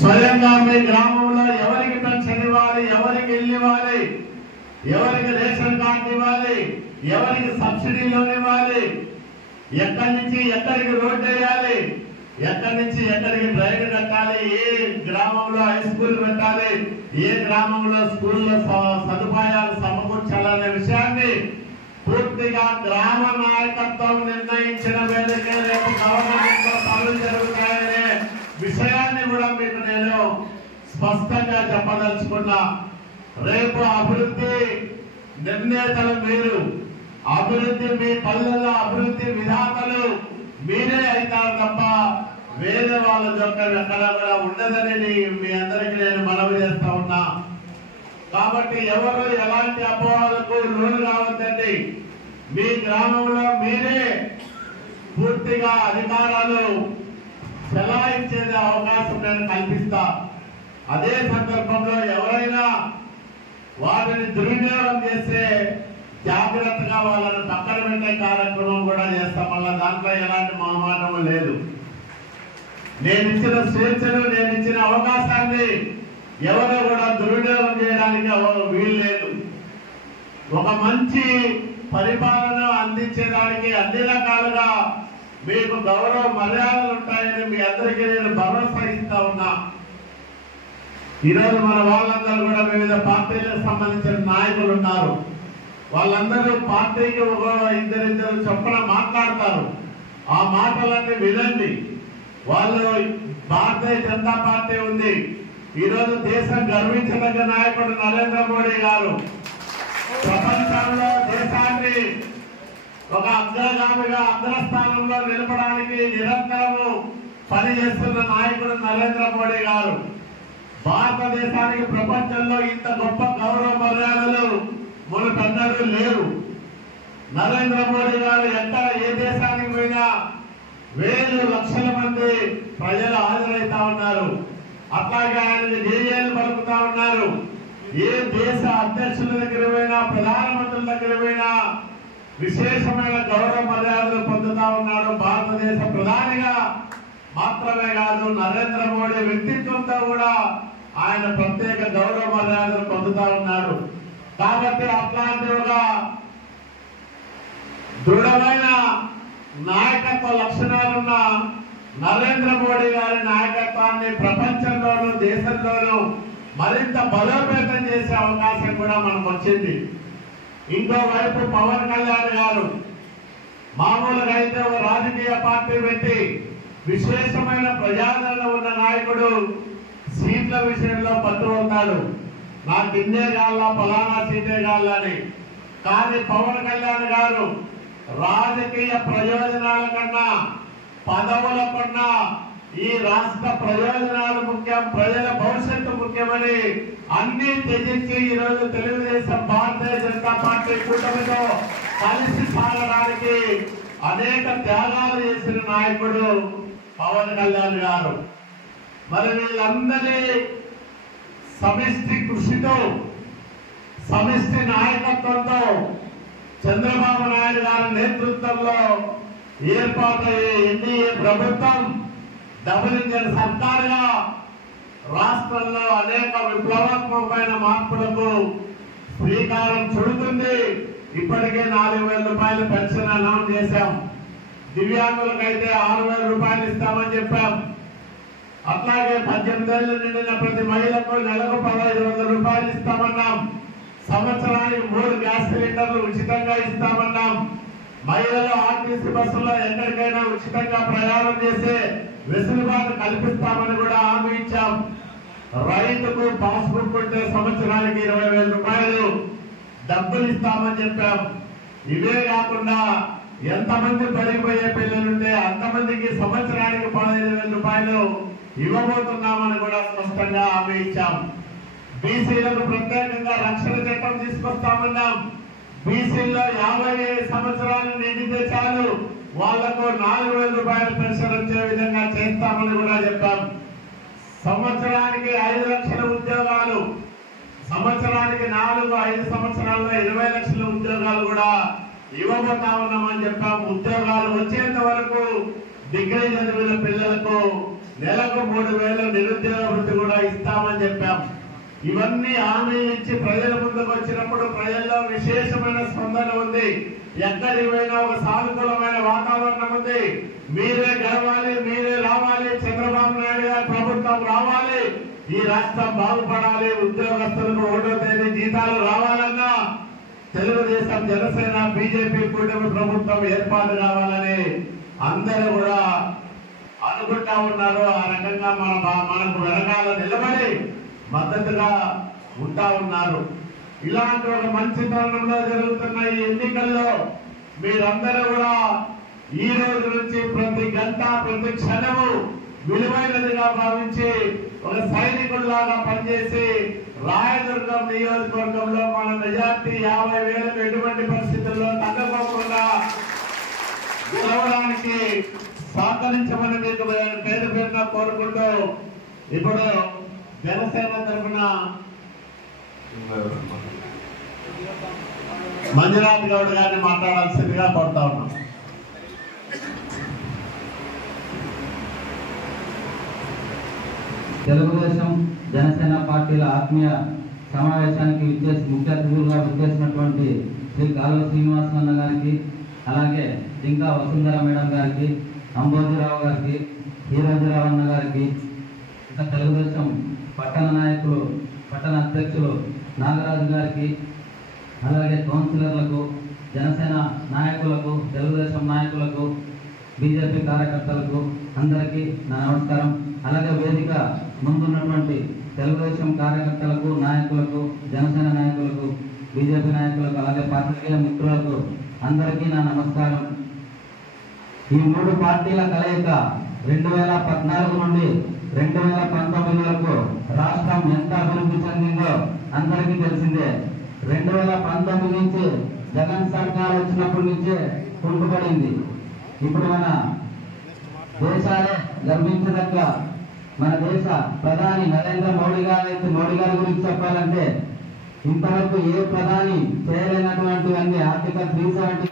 స్వయంగా మీ గ్రామంలో ఎవరికి పెన్షన్ ఇవ్వాలి, ఎవరికి ఇల్లు ఇవ్వాలి, ఎవరికి రేషన్ కార్డు ఇవ్వాలి, ఎవరికి సబ్సిడీ లోన్ ఇవ్వాలి, ఎక్కడి నుంచి ఎక్కడికి రోడ్డు వేయాలి, ఎక్కడి నుంచి ఎక్కడికి డ్రైన్ కట్టాలి, ఏ గ్రామంలో హై స్కూల్ పెట్టాలి, ఏ గ్రామంలో స్కూల్లో సదుపాయాలు సమకూర్చాలనే విషయాన్ని పూర్తిగా గ్రామ నాయకత్వం నిర్ణయించిన వేదికే రేపు గవర్నమెంట్ లో పనులు జరుగుతాయనే విషయాన్ని కూడా మీకు నేను స్పష్టంగా చెప్పదలుచుకున్నా. రేపు అభివృద్ధి నిర్ణేతలు మీరు, అభివృద్ధి మీ పల్లెల్లో అభివృద్ధి విధాతలు మీరే అవుతారు తప్ప వేరే వాళ్ళ జోక్యం ఎక్కడ కూడా ఉండదని మీ అందరికీ నేను మనవి చేస్తా ఉన్నా. కాబట్టి ఎవరు ఎలాంటి అపోహలకు లోను కావద్దండి. మీ గ్రామంలో మీరే పూర్తిగా అధికారాలు చెలాయించే అవకాశం నేను కల్పిస్తా. అదే సందర్భంలో ఎవరైనా వాటిని దుర్వినియోగం చేస్తే జాగ్రత్తగా వాళ్ళని పక్కన పెట్టే కార్యక్రమం కూడా చేస్తాం. మళ్ళా దాంట్లో ఎలాంటి మొహమాటము లేదు. నేను ఇచ్చిన స్వేచ్ఛను, నేను ఇచ్చిన అవకాశాన్ని ఎవరు కూడా దుర్వినియోగం చేయడానికి వీలు లేదు. ఒక మంచి పరిపాలన అందించేదానికి అన్ని రకాలుగా మీకు గౌరవ మర్యాదలు ఉంటాయని మీ అందరికీ నేను భరోసా ఇస్తా ఉన్నా. ఈరోజు మన వాళ్ళందరూ కూడా వివిధ పార్టీలకు సంబంధించిన నాయకులు ఉన్నారు. వాళ్ళందరూ పార్టీకి ఒక ఇద్దరిద్దరు చొప్పున మాట్లాడతారు. ఆ మాటలన్నీ వినండి. వాళ్ళు భారతీయ జనతా పార్టీ ఉంది. ఈరోజు దేశం గర్వించదగ్గ నాయకుడు నరేంద్ర మోడీ గారు ప్రపంచంలో దేశాన్ని ఒక అగ్రగామిగా అగ్రస్థానంలో నిలపడానికి నిరంతరము పనిచేస్తున్న నాయకుడు నరేంద్ర మోడీ గారు. భారతదేశానికి ప్రపంచంలో ఇంత గొప్ప గౌరవ మర్యాదలు మునుపెన్నడూ లేరు. నరేంద్ర మోడీ గారు ఎక్కడ ఏ దేశానికి పోయినా వేలు లక్షల మంది ప్రజలు హాజరైతా ఉన్నారు. అట్లాగే ఆయనకి జేజేలు పలుకుతా ఉన్నారు. ఏ దేశ అధ్యక్షుల దగ్గర పోయినా, ప్రధానమంత్రుల దగ్గర పోయినా విశేషమైన గౌరవ మర్యాదలు పొందుతా ఉన్నాడు. భారతదేశ ప్రధానిగా మాత్రమే కాదు, నరేంద్ర మోడీ వ్యక్తిత్వంతో కూడా ఆయన ప్రత్యేక గౌరవ మర్యాదలు పొందుతా ఉన్నాడు. కాబట్టి అట్లాంటి ఒక దృఢమైన నాయకత్వ లక్షణాలున్న నరేంద్ర మోడీ గారి నాయకత్వాన్ని ప్రపంచంలోనూ దేశంలోనూ మరింత బలోపేతం చేసే అవకాశం కూడా మనకు వచ్చింది. ఇంకోవైపు పవన్ కళ్యాణ్ గారు మామూలుగా అయితే ఒక రాజకీయ పార్టీ పెట్టి విశేషమైన ప్రజాదరణ ఉన్న నాయకుడు సీట్ల విషయంలో పట్టుబడతాడు. నాకు ఇన్నే కాళ్ళ, ఫలానా సీటే కాళ్ళని. కానీ పవన్ కళ్యాణ్ గారు రాజకీయ ప్రయోజనాల కన్నా, పదవుల కన్నా ఈ రాష్ట్ర ప్రయోజనాలు ముఖ్యం, ప్రజల భవిష్యత్తు ముఖ్యమని అన్ని త్యజించి ఈరోజు తెలుగుదేశం భారతీయ జనతా పార్టీ కూటమితో కలిసి సాగడానికి అనేక త్యాగాలు చేసిన నాయకుడు పవన్ కళ్యాణ్ గారు. మరి వీళ్ళందరి సమిష్టి కృషితో, సమిష్టి నాయకత్వంతో చంద్రబాబు నాయుడు గారి నేతృత్వంలో ఏర్పాటయ్యే ఎన్డీఏ ప్రభుత్వం డబుల్ ఇంజన్ సర్కారుగా రాష్ట్రంలో అనేక విప్లవాత్మకమైన మార్పులకు శ్రీకారం చుడుతుంది. ఇప్పటికే 4,000 రూపాయలు పెన్షన్ అనౌన్స్ చేశాం. దివ్యాంగులకైతే 6,000 రూపాయలు ఇస్తామని చెప్పాం. అట్లాగే 18 ఏళ్లు నిండిన ప్రతి మహిళకు నెలకు 1,500 రూపాయలు ఇస్తామన్నాం. సంవత్సరానికి 3 గ్యాస్ సిలిండర్లు ఉచితంగా ఇస్తామన్నాం. మహిళలు ఆర్టీసీ బస్సులో ఎక్కడికైనా ఉచితంగా ప్రయాణం చేసే వెసులుబాటు కల్పిస్తామని కూడా హామీ ఇచ్చాం. రైతుకు పాస్బుక్ ఉంటే సంవత్సరానికి 20,000 రూపాయలు డబ్బులు ఇస్తామని చెప్పాం. ఇవే కాకుండా ఎంతమంది పడిపోయే పిల్లలుంటే అంతమందికి సంవత్సరానికి 15,000 రూపాయలు ఇవ్వబోతున్నామని కూడా స్పష్టంగా హామీ ఇచ్చాం. బీసీలకు ప్రత్యేకంగా రక్షణ చట్టం తీసుకొస్తామన్నాం. బీసీలో 55 సంవత్సరాలు నిండితే చాలు వాళ్లకు 4,000 రూపాయల పెన్షన్ వచ్చే విధంగా చేస్తామని కూడా చెప్పాం. సంవత్సరానికి 5 లక్షల ఉద్యోగాలు, సంవత్సరానికి 4-5 సంవత్సరాల్లో 20 లక్షల ఉద్యోగాలు కూడా ఇవ్వబోతా ఉన్నామని చెప్పాం. ఉద్యోగాలు వచ్చేంత వరకు డిగ్రీ చదివిన పిల్లలకు నెలకు 3,000 నిరుద్యోగ వృత్తి కూడా ఇస్తామని చెప్పాం. ఇవన్నీ హామీలు ఇచ్చి ప్రజల ముందుకు వచ్చినప్పుడు ప్రజల్లో విశేషమైన స్పందన ఉంది. ఎక్కడికి పోయినా ఒక సానుకూలమైన వాతావరణం ఉంది. మీరే గెలవాలి, మీరే రావాలి, చంద్రబాబు నాయుడు గారి ప్రభుత్వం రావాలి, ఈ రాష్ట్రం బాగుపడాలి, ఉద్యోగస్తులకు 1వ తేదీ జీతాలు రావాలన్నా తెలుగుదేశం, జనసేన, బీజేపీ కూటమి ప్రభుత్వం ఏర్పాటు కావాలని అందరూ కూడా అనుకుంటా ఉన్నారు. ఆ రకంగా మనకు వెనకాల నిలబడి మద్దతుగా ఉంటా ఉన్నారు. ఇలాంటి ఒక మంచి తరుణంలో జరుగుతున్న ఈ ఎన్నికల్లో మీరందరూ కూడా ఈ రోజు నుంచి ప్రతి గంట ప్రతి క్షణము విలువైనదిగా భావించి ఒక సైనికుల్లాగా పనిచేసి రాయదుర్గం నియోజకవర్గంలో మన మెజార్టీ 50,000 ఎటువంటి పరిస్థితుల్లో తగ్గకోకుండా గెలవడానికి సహకరించమని మీకు పేరు పేరున కోరుకుంటూ ఇప్పుడు జనసేన తరఫున మంజునాథ్ గౌడ్ గారిని మాట్లాడాల్సిందిగా కోరుతా ఉన్నాం. తెలుగుదేశం జనసేన పార్టీల ఆత్మీయ సమావేశానికి ముఖ్య అతిథులుగా విచ్చేసినటువంటి శ్రీ కాలువ శ్రీనివాసన్న గారికి, అలాగే ఇంకా వసుంధర మేడం గారికి, అంబోజీరావు గారికి, హీరోజీరావు అన్న గారికి, ఇంకా తెలుగుదేశం పట్టణ నాయకులు, పట్టణ అధ్యక్షులు నాగరాజు గారికి, అలాగే కౌన్సిలర్లకు, జనసేన నాయకులకు, తెలుగుదేశం నాయకులకు, బీజేపీ కార్యకర్తలకు అందరికీ నా నమస్కారం. అలాగే వేదిక ముందున్నటువంటి తెలుగుదేశం కార్యకర్తలకు, నాయకులకు, జనసేన నాయకులకు, బీజేపీ నాయకులకు, అలాగే పాత్రికేయ మిత్రులకు అందరికీ నా నమస్కారం. ఈ 3 పార్టీల కలయిక 2014 నుండి 2019 వరకు రాష్ట్రం ఎంత అభివృద్ధి చెందిందో అందరికీ తెలిసిందే. 2019 నుంచి జగన్ సర్కార్ వచ్చినప్పటి నుంచే కుంటుపడింది. ఇప్పుడు మన దేశాలే గర్వించదగ్గ మన దేశ ప్రధాని నరేంద్ర మోడీ గారి గురించి చెప్పాలంటే ఇంతవరకు ఏ ప్రధాని చేయలేనటువంటివన్నీ ఆర్టికల్ 370